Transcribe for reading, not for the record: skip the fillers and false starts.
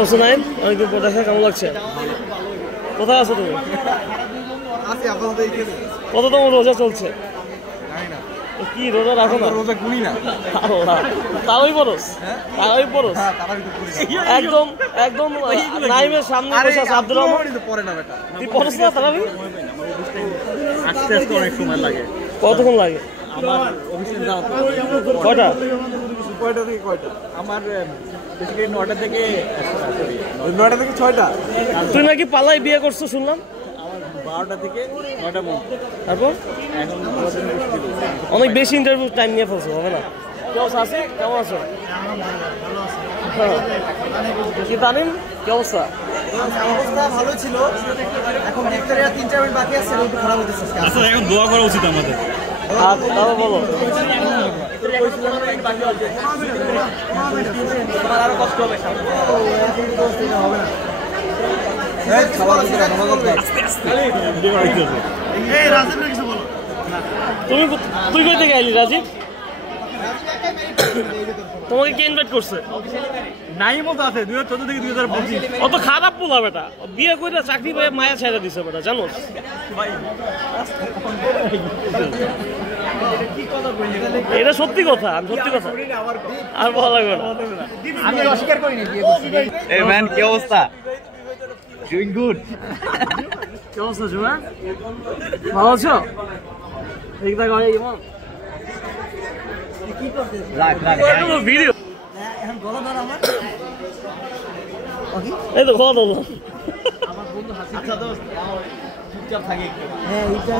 কেমন নাইন? অনেকদিন পর দেখা, কেমন লাগছে? কোথায় আছো তুমি? কততম রোজা চলছে? কি রোজা রাখো না? রোজা গুনি না। তারাই পরস, তারাই পরস একদম একদম নাইমের সামনে বসে আছে আব্দুর রহমান। তুই পরস না তারাবি? আস্তে আস্তে অনেক সময় লাগে। কতক্ষণ লাগে? আমার অফিসে যাওয়া কয়টা? কয়টা থেকে কয়টা? আমার বেসিক্যালি 9টা থেকে 9টা থেকে 6টা। তুই নাকি পালাই বিয়ে করছো শুনলাম? আমার 12টা থেকে 9টা পর্যন্ত। তারপর এখন অনেক বেশি ইন্টারভিউ টাইম নিয়ে ফেলছো, হবে না? কেমন আছে? কেমন আছো? কি তানিম, কি অবস্থা? অবস্থা ভালো ছিল, এখন ডাক্তারের 3-4 মিনিট বাকি আছে, একটু খারাপ হতেছে। আচ্ছা, এখন দোয়া করা উচিত আমাদের। তাও বলো। আরো কষ্ট হবে, হবে না। তুই কই থেকে আইলি রাজীব? তোমাকে কে ইনভাইট করছে? নাই মতো আছে 2014 থেকে 2025। অত খারাপ পোলা বেটা, বিয়ে করে চাকরি পেয়ে মায়া ছেড়ে দিছে বেটা, জানো? এটা সত্যি কথা, আমি সত্যি কথা আর ভালো লাগবে না। আমি অস্বীকার করিনি বিয়ে করছি। এই ম্যান, কি অবস্থা? Doing good. কি অবস্থা জুমা? ভালো আছো? ঠিক থাকো ইমন। কি করতে ভিডিও এখন গলা ধর আমার। এই তো কথা বললাম। আমার বন্ধু হাসি। আচ্ছা দোস্ত, চুপচাপ থাকি। হ্যাঁ, এইটা